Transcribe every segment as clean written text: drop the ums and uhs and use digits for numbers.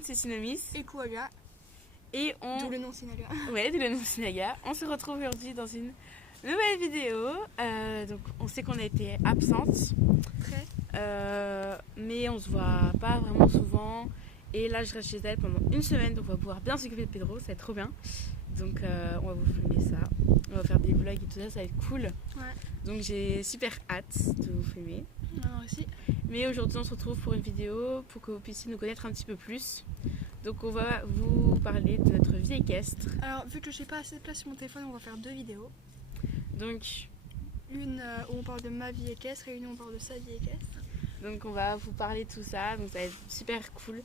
monde, c'est Sinomis. Et Kouaga. Et on... D'où le nom Sinaga. Ouais, d'où le nom Sinaga. On se retrouve aujourd'hui dans une nouvelle vidéo. Donc on sait qu'on a été absente. Très. Mais on se voit pas vraiment souvent. Et là je reste chez elle pendant une semaine. Donc on va pouvoir bien s'occuper de Pedro, ça va être trop bien. Donc on va vous filmer ça. On va faire des vlogs et tout ça, ça va être cool. Ouais. Donc j'ai super hâte de vous filmer. Moi aussi. Mais aujourd'hui on se retrouve pour une vidéo pour que vous puissiez nous connaître un petit peu plus. Donc on va vous parler de notre vie équestre. Alors vu que je n'ai pas assez de place sur mon téléphone, on va faire deux vidéos. Donc Une où on parle de ma vie équestre et une où on parle de sa vie équestre. on va vous parler de tout ça. Donc ça va être super cool.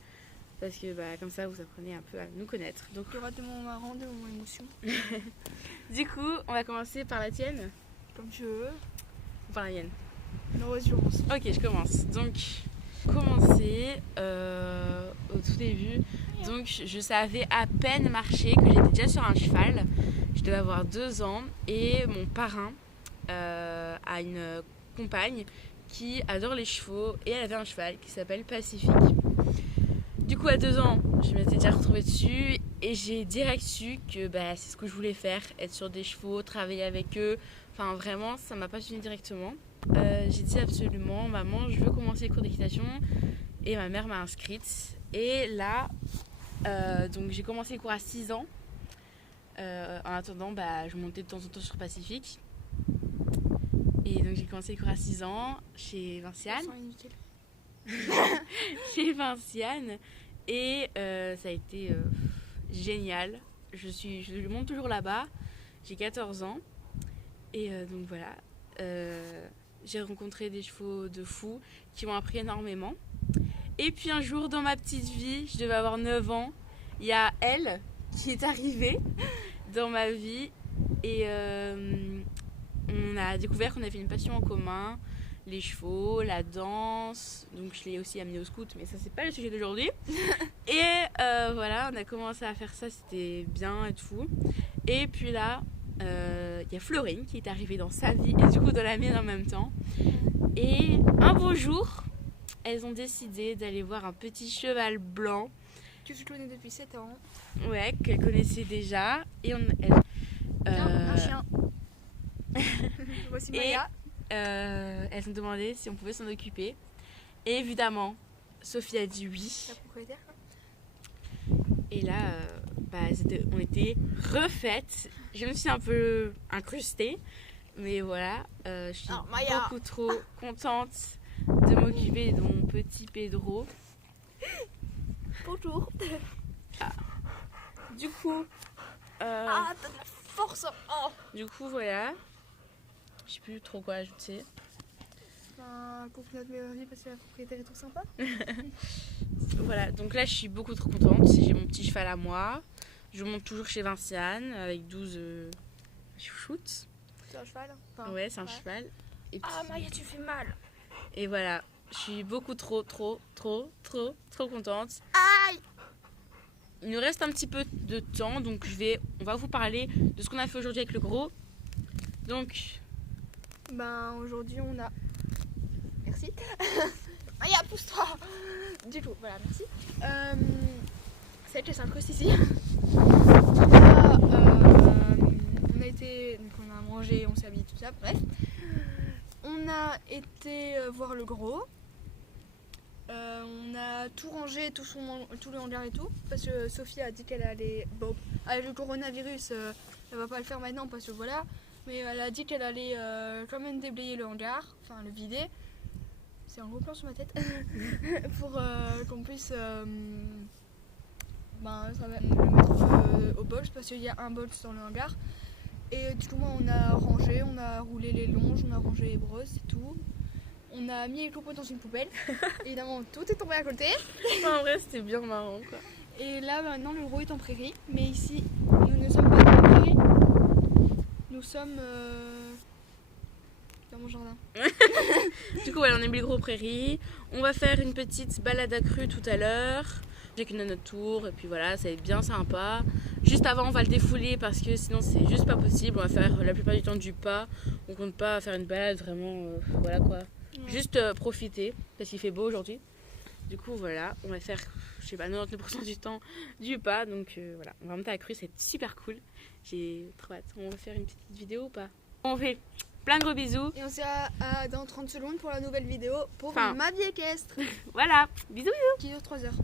Parce que comme ça vous apprenez un peu à nous connaître. Donc Il y aura des moments marrants, des moments émotions. du coup on va commencer par la tienne. Comme je veux. Ou par la mienne. Non, vas-y, je commence. Ok, je commence. Donc, commencer au tout début. Donc, je savais à peine marcher, que j'étais déjà sur un cheval. Je devais avoir 2 ans. Et mon parrain a une compagne qui adore les chevaux. Et elle avait un cheval qui s'appelle Pacifique. Du coup, à 2 ans, je m'étais déjà retrouvée dessus. Et j'ai direct su que c'est ce que je voulais faire. Être sur des chevaux, travailler avec eux. Enfin, vraiment, ça m'a passionné directement. J'ai dit absolument, maman, je veux commencer les cours d'équitation. Et ma mère m'a inscrite. Et là, donc j'ai commencé les cours à 6 ans. En attendant, je montais de temps en temps sur Pacifique. Et donc j'ai commencé les cours à 6 ans chez Vinciane. Sans inutile. Chez Vinciane. Et ça a été génial. Je monte toujours là-bas. J'ai 14 ans. Et donc voilà. J'ai rencontré des chevaux de fou qui m'ont appris énormément. Et puis un jour dans ma petite vie, je devais avoir 9 ans, il y a elle qui est arrivée dans ma vie. Et on a découvert qu'on avait une passion en commun, les chevaux, la danse. Donc je l'ai aussi amenée au scout, mais ça c'est pas le sujet d'aujourd'hui. Et voilà, on a commencé à faire ça, c'était bien et tout. Et puis là, il y a Florine qui est arrivée dans sa vie et du coup dans la mienne en même temps. Et un beau jour, elles ont décidé d'aller voir un petit cheval blanc Que je connais depuis 7 ans. ouais, qu'elles connaissaient déjà. Et Non, un chien. Voici Maya. elles ont demandé si on pouvait s'en occuper. Et évidemment, Sophie a dit oui. La propriétaire. Et là, on était refaites. Je me suis un peu incrustée. Mais voilà, je suis beaucoup trop contente de m'occuper de mon petit Pedro. Bonjour. Du coup, Ah, t'as de la force. Oh. du coup, voilà. Je sais plus trop quoi ajouter. Pour notre meilleure vie parce que la propriétaire est trop sympa. Voilà, donc là, je suis beaucoup trop contente. J'ai mon petit cheval à moi. Je monte toujours chez Vinciane avec 12 chouchoutes. C'est un cheval. Ouais, c'est un cheval. Et Ah, puis- Maya, tu fais mal. Et voilà, je suis beaucoup trop contente. Aïe. Il nous reste un petit peu de temps, donc on va vous parler de ce qu'on a fait aujourd'hui avec le gros. Donc, Aujourd'hui, on a... Merci. Maya, pousse-toi. Du coup, voilà, merci. Ça a été simple ici. On a été... Donc on a mangé, on s'est habillé, tout ça, bref. On a été voir le gros. On a tout rangé, tout le hangar et tout. Parce que Sophie a dit qu'elle allait... Bon, avec le coronavirus, elle va pas le faire maintenant parce que voilà. Mais elle a dit qu'elle allait quand même déblayer le hangar, enfin le vider. C'est un gros plan sur ma tête. Pour qu'on puisse ça va, le mettre au box parce qu'il y a un box dans le hangar. Et du coup, moi, on a rangé, on a roulé les longes, on a rangé les brosses et tout. On a mis les copeaux dans une poubelle. Évidemment, tout est tombé à côté. en vrai, c'était bien marrant, quoi. Et là, maintenant, le gros est en prairie. Mais ici, nous ne sommes pas dans la prairie. Nous sommes dans mon jardin. Du coup, voilà, on a mis les gros prairies. On va faire une petite balade accrue tout à l'heure. J'ai notre tour et puis voilà, ça va être bien sympa. Juste avant, on va le défouler parce que sinon, c'est juste pas possible. On va faire la plupart du temps du pas. On compte pas faire une balade vraiment, voilà quoi. Ouais. Juste profiter parce qu'il fait beau aujourd'hui. Du coup, voilà, on va faire, je sais pas, 99% du temps du pas. Donc voilà, on va monter à la crue, c'est super cool. J'ai trop hâte. On va faire une petite vidéo ou pas? On fait plein de gros bisous. Et on se dit dans 30 secondes pour la nouvelle vidéo pour Enfin. ma vie équestre Voilà, bisous. qui dure 3 heures.